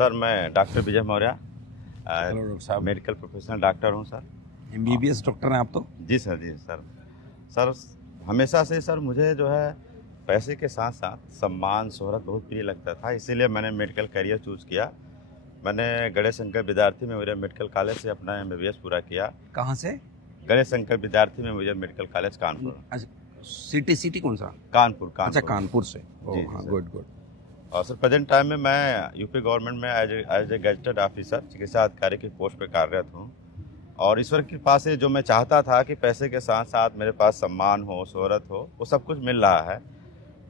Sir मैं doctor Vijay Maurya, hello doctor साहब। Medical professional doctor हूँ सर। MBBS डॉक्टर हैं आप तो? जी सर, जी सर। सर हमेशा से सर मुझे जो है पैसे के साथ साथ सम्मान शोहरत बहुत प्रिय लगता था, इसीलिए मैंने मेडिकल करियर चूज़ किया। मैंने गणेश शंकर विद्यार्थी मेमोरियल मेडिकल कॉलेज से अपना MBBS पूरा किया। कहाँ से? गणेश शंकर विद्यार्थी मेमोरियल मेडिकल कॉलेज कानपुर। अच्छा, सिटी कौन सा? कानपुर। अच्छा, कानपुर से। जी, हाँ, सर। गुड। और सर प्रेजेंट टाइम में मैं यूपी गवर्नमेंट में एज ए गजेटेड ऑफिसर चिकित्सा अधिकारी की पोस्ट पर कार्यरत हूँ। और ईश्वर की कृपा से जो मैं चाहता था कि पैसे के साथ साथ मेरे पास सम्मान हो, शोहरत हो, वो सब कुछ मिल रहा है।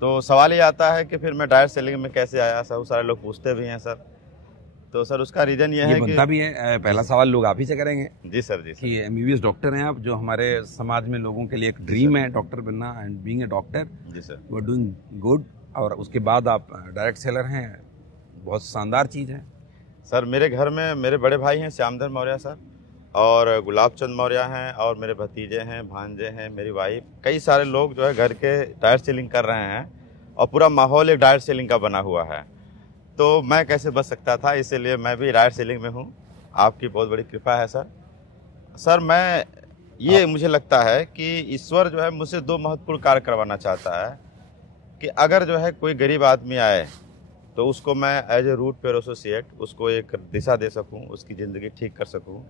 तो सवाल ये आता है कि फिर मैं डायरेक्ट सेलिंग में कैसे आया। सर सारे लोग पूछते भी हैं सर। तो सर उसका रीज़न ये है बनता भी है। पहला सवाल लोग आप ही से करेंगे। जी सर, जी कि MBBS डॉक्टर हैं आप, जो हमारे समाज में लोगों के लिए एक ड्रीम है डॉक्टर बनना एंड बीइंग ए डॉक्टर। जी sir. You are doing good. और उसके बाद आप डायरेक्ट सेलर हैं, बहुत शानदार चीज़ है। सर मेरे घर में मेरे बड़े भाई हैं श्यामधर मौर्य सर, और गुलाब चंद मौर्य हैं, और मेरे भतीजे हैं, भांजे हैं, मेरी वाइफ, कई सारे लोग जो है घर के डायरेक्ट सेलिंग कर रहे हैं, और पूरा माहौल एक डायरेक्ट सेलिंग का बना हुआ है। तो मैं कैसे बच सकता था, इसीलिए मैं भी डायरेक्ट सेलिंग में हूँ। आपकी बहुत बड़ी कृपा है सर। सर मैं ये मुझे लगता है कि ईश्वर जो है मुझसे दो महत्वपूर्ण कार्य करवाना चाहता है कि अगर जो है कोई गरीब आदमी आए तो उसको मैं as a root pair associate उसको एक दिशा दे सकूं, उसकी ज़िंदगी ठीक कर सकूं।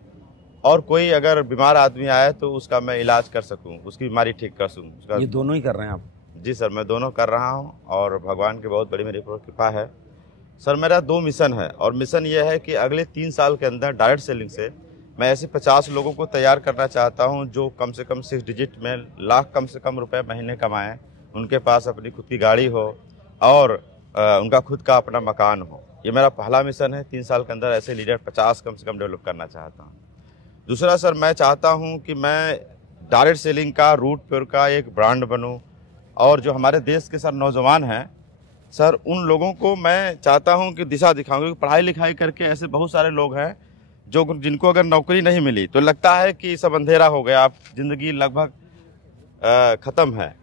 और कोई अगर बीमार आदमी आए तो उसका मैं इलाज कर सकूं, उसकी बीमारी ठीक कर सकूं। ये दोनों ही कर रहे हैं आप? जी सर, मैं दोनों कर रहा हूं, और भगवान की बहुत बड़ी मेरी कृपा है। सर मेरा 2 मिशन है, और मिशन ये है कि अगले 3 साल के अंदर डायरेक्ट सेलिंग से मैं ऐसे 50 लोगों को तैयार करना चाहता हूँ जो कम से कम 6 डिजिट में लाख कम से कम रुपए महीने कमाएं, उनके पास अपनी खुद की गाड़ी हो, और उनका खुद का अपना मकान हो। ये मेरा पहला मिशन है। 3 साल के अंदर ऐसे लीडर 50 कम से कम डेवलप करना चाहता हूँ। दूसरा सर मैं चाहता हूँ कि मैं डायरेक्ट सेलिंग का, रूट पेयर का एक ब्रांड बनूँ, और जो हमारे देश के सर नौजवान हैं सर, उन लोगों को मैं चाहता हूं कि दिशा दिखाऊं। क्योंकि पढ़ाई लिखाई करके ऐसे बहुत सारे लोग हैं जिनको अगर नौकरी नहीं मिली तो लगता है कि सब अंधेरा हो गया, आप जिंदगी लगभग ख़त्म है,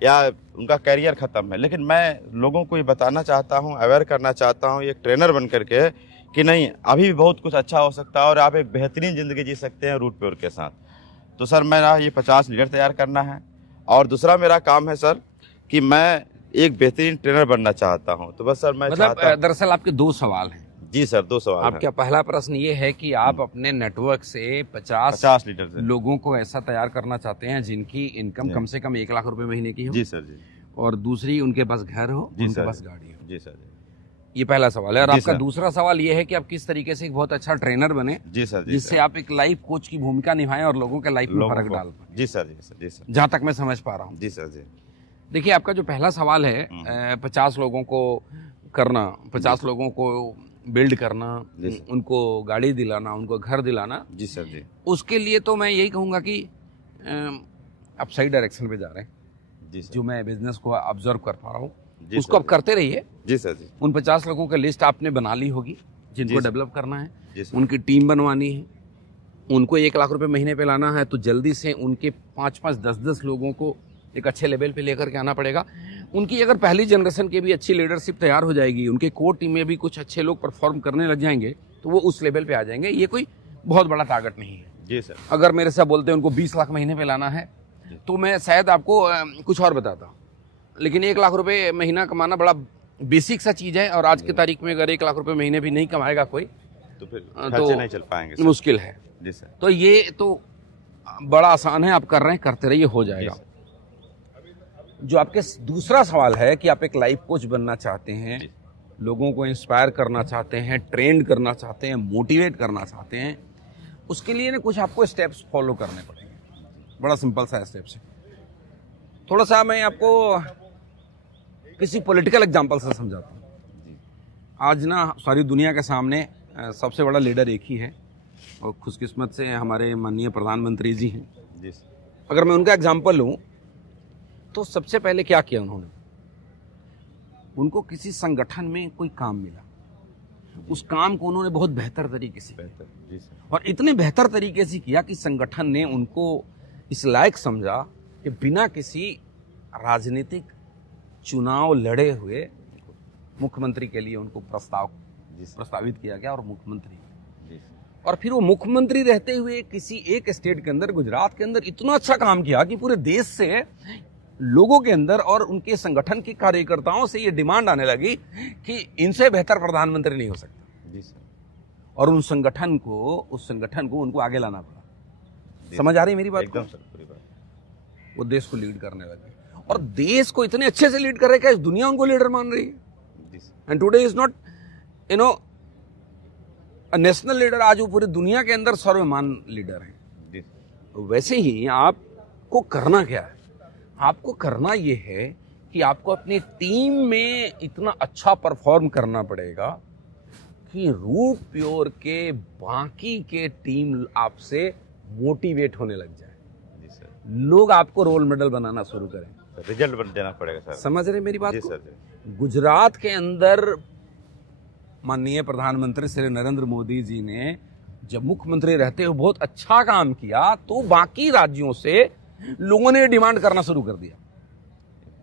या उनका कैरियर ख़त्म है। लेकिन मैं लोगों को ये बताना चाहता हूं, अवेयर करना चाहता हूं एक ट्रेनर बन करके कि नहीं, अभी भी बहुत कुछ अच्छा हो सकता है और आप एक बेहतरीन ज़िंदगी जी सकते हैं रूट पेयर के साथ। तो सर मेरा ये 50 लीडर तैयार करना है। और दूसरा मेरा काम है सर कि मैं एक बेहतरीन ट्रेनर बनना चाहता हूं। तो बस सर मैं दरअसल आपके 2 सवाल हैं। जी सर, 2 सवाल आपका पहला प्रश्न ये है कि आप अपने नेटवर्क से 50 लीडर से लोगों को ऐसा तैयार करना चाहते हैं जिनकी इनकम कम से कम 1 लाख रुपए महीने की हो। जी सर, जी। और दूसरी, उनके पास घर हो, उनके पास गाड़ी हो। जी सर, ये पहला सवाल है। और आपका दूसरा सवाल ये है कि आप किस तरीके से एक बहुत अच्छा ट्रेनर बने, जी सर, जिससे आप एक लाइफ कोच की भूमिका निभाएं और लोगों के लाइफ में फर्क डाल पाएं। जी सर, जी सर, जी सर, जहां तक मैं समझ पा रहा हूँ। जी सर, जी। देखिए, आपका जो पहला सवाल है 50 लोगों को करना, 50 लोगों को बिल्ड करना, उनको गाड़ी दिलाना, उनको घर दिलाना। जी सर, जी। उसके लिए तो मैं यही कहूँगा कि आप सही डायरेक्शन पे जा रहे हैं। जी सर। जो मैं बिजनेस को ऑब्जर्व कर पा रहा हूँ उसको आप करते रहिए। जी सर, जी। उन 50 लोगों का लिस्ट आपने बना ली होगी जिनको डेवलप करना है, उनकी टीम बनवानी है, उनको 1 लाख रुपए महीने पे लाना है। तो जल्दी से उनके 5-5, 10-10 लोगों को एक अच्छे लेवल पे लेकर के आना पड़ेगा। उनकी अगर पहली जनरेशन की भी अच्छी लीडरशिप तैयार हो जाएगी, उनके कोर टीम में भी कुछ अच्छे लोग परफॉर्म करने लग जाएंगे, तो वो उस लेवल पे आ जाएंगे। ये कोई बहुत बड़ा टारगेट नहीं है। जी सर। अगर मेरे से बोलते हैं उनको 20 लाख महीने पे लाना है तो मैं शायद आपको कुछ और बताता, लेकिन 1 लाख रुपए महीना कमाना बड़ा बेसिक सा चीज है। और आज की तारीख में अगर 1 लाख रुपए महीने भी नहीं कमाएगा कोई तो फिर खर्चे नहीं चल पाएंगे, मुश्किल है। जी सर। तो ये तो बड़ा आसान है, आप कर रहे हैं, करते रहिए, हो जाएगा। जो आपके दूसरा सवाल है कि आप एक लाइफ कोच बनना चाहते हैं, लोगों को इंस्पायर करना चाहते हैं, ट्रेंड करना चाहते हैं, मोटिवेट करना चाहते हैं, उसके लिए ना कुछ आपको स्टेप्स फॉलो करने पड़ेंगे। बड़ा सिंपल सा स्टेप्स है। थोड़ा सा मैं आपको किसी पॉलिटिकल एग्जांपल से समझाता हूँ। आज ना सारी दुनिया के सामने सबसे बड़ा लीडर एक ही है, और खुशकिस्मत से हमारे माननीय प्रधानमंत्री जी हैं। जी। अगर मैं उनका एग्जांपल लूँ तो सबसे पहले क्या किया उन्होंने, उनको किसी संगठन में कोई काम मिला, उस काम को उन्होंने बहुत बेहतर तरीके से किया, और इतने बेहतर तरीके से किया कि संगठन ने उनको इस लायक समझा कि बिना किसी राजनीतिक चुनाव लड़े हुए मुख्यमंत्री के लिए उनको प्रस्ताव प्रस्तावित किया गया और मुख्यमंत्री। जी। और फिर वो मुख्यमंत्री रहते हुए किसी एक स्टेट के अंदर, गुजरात के अंदर, इतना अच्छा काम किया कि पूरे देश से लोगों के अंदर और उनके संगठन के कार्यकर्ताओं से ये डिमांड आने लगी कि इनसे बेहतर प्रधानमंत्री नहीं हो सकता। जी सर। और उस संगठन को उनको आगे लाना पड़ा। समझ आ रही मेरी बात? एकदम सर, पूरी बात। वो देश को लीड करने लगे और देश को इतने अच्छे से लीड कर रहे हैं कि दुनिया उनको लीडर मान रही है। And today is not national leader, आज वो पूरी दुनिया के अंदर सर्वमान लीडर हैं। वैसे ही आपको करना क्या है? आपको करना ये है कि आपको अपनी टीम में इतना अच्छा परफॉर्म करना पड़ेगा कि रूट प्योर के बाकी के टीम आपसे मोटिवेट होने लग जाए। लोग आपको रोल मॉडल बनाना शुरू करें, रिजल्ट बन देना पड़ेगा सर। समझ रहे मेरी बात जी को? सर। गुजरात के अंदर माननीय प्रधानमंत्री श्री नरेंद्र मोदी जी ने जब मुख्यमंत्री रहते हुए बहुत अच्छा काम किया तो बाकी राज्यों से लोगों ने डिमांड करना शुरू कर दिया।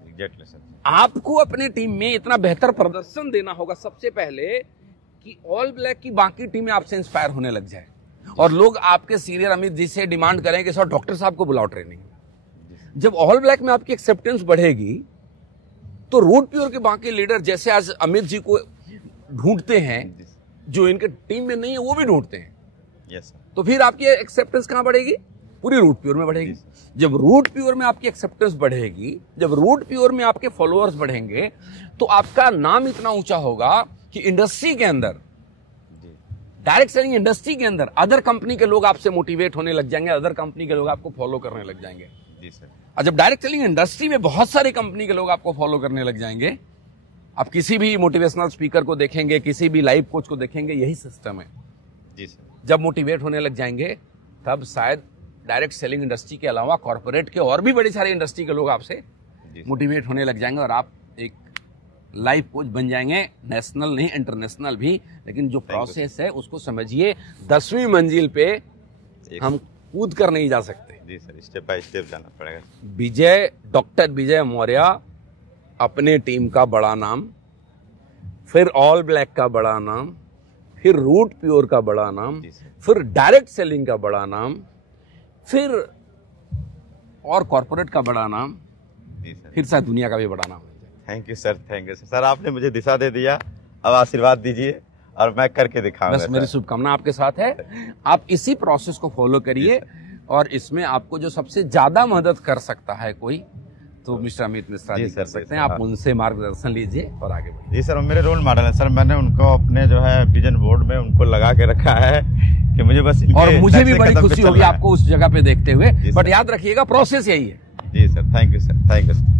Exactly sir. आपको अपने टीम में इतना बेहतर प्रदर्शन देना होगा सबसे पहले कि ऑल ब्लैक की बाकी टीमें आपसे इंस्पायर होने लग जाए और लोग आपके सीनियर अमित जी से डिमांड करें कि सर डॉक्टर साहब को बुलाओ ट्रेनिंग। जब ऑल ब्लैक में आपकी एक्सेप्टेंस बढ़ेगी तो रूट प्योर के बाकी लीडर जैसे आज अमित जी को ढूंढते हैं, जो इनके टीम में नहीं है वो भी ढूंढते हैं। यस। तो फिर आपकी एक्सेप्टेंस कहां बढ़ेगी? पूरी रूट प्योर में बढ़ेगी। जब रूट प्योर में आपकी एक्सेप्टेंस बढ़ेगी, जब रूट प्योर में आपके फॉलोअर्स बढ़ेंगे तो आपका नाम इतना ऊंचा होगा कि इंडस्ट्री के अंदर, डायरेक्ट सेलिंग इंडस्ट्री के अंदर अदर कंपनी के लोग आपसे मोटिवेट होने लग जाएंगे, अदर कंपनी के लोग आपको फॉलो करने लग जाएंगे। जी सर। और जब डायरेक्ट सेलिंग इंडस्ट्री में बहुत सारी कंपनी के लोग आपको फॉलो करने लग जाएंगे, आप किसी भी मोटिवेशनल स्पीकर को देखेंगे, किसी भी लाइफ कोच को देखेंगे, यही सिस्टम है। जी सर। जब मोटिवेट होने लग जाएंगे तब शायद डायरेक्ट सेलिंग इंडस्ट्री के अलावा कॉर्पोरेट के और भी बड़ी सारी इंडस्ट्री के लोग आपसे मोटिवेट होने लग जाएंगे और आप एक लाइफ कोच बन जाएंगे, नेशनल नहीं इंटरनेशनल भी। लेकिन जो प्रोसेस है उसको समझिए, 10वीं मंजिल पे हम कूद कर नहीं जा सकते। जी सर, स्टेप बाय स्टेप जाना पड़ेगा। डॉक्टर विजय मौर्य अपने टीम का बड़ा नाम, फिर ऑल ब्लैक का बड़ा नाम, फिर रूट प्योर का बड़ा नाम, फिर डायरेक्ट सेलिंग का बड़ा नाम, फिर और कॉर्पोरेट का बड़ा नाम, फिर शायद दुनिया का भी बड़ा नाम। Thank you sir, thank you sir. आपने मुझे दिशा दे दिया, अब आशीर्वाद दीजिए और मैं करके दिखाऊंगा। बस मेरी शुभकामना आपके साथ है। आप इसी प्रोसेस को फॉलो करिए और इसमें आपको जो सबसे ज्यादा मदद कर सकता है कोई, तो मिस्टर अमित मिश्रा जी कर सकते हैं। आप उनसे मार्गदर्शन लीजिए और आगे बढ़िए। जी सर, मेरे रोल मॉडल है सर। मैंने उनको अपने जो है विजन बोर्ड में उनको लगा के रखा है कि मुझे बस, और मुझे भी बड़ी खुशी होगी आपको उस जगह पे देखते हुए। बट याद रखिएगा प्रोसेस यही है। जी sir, thank you sir, thank you sir.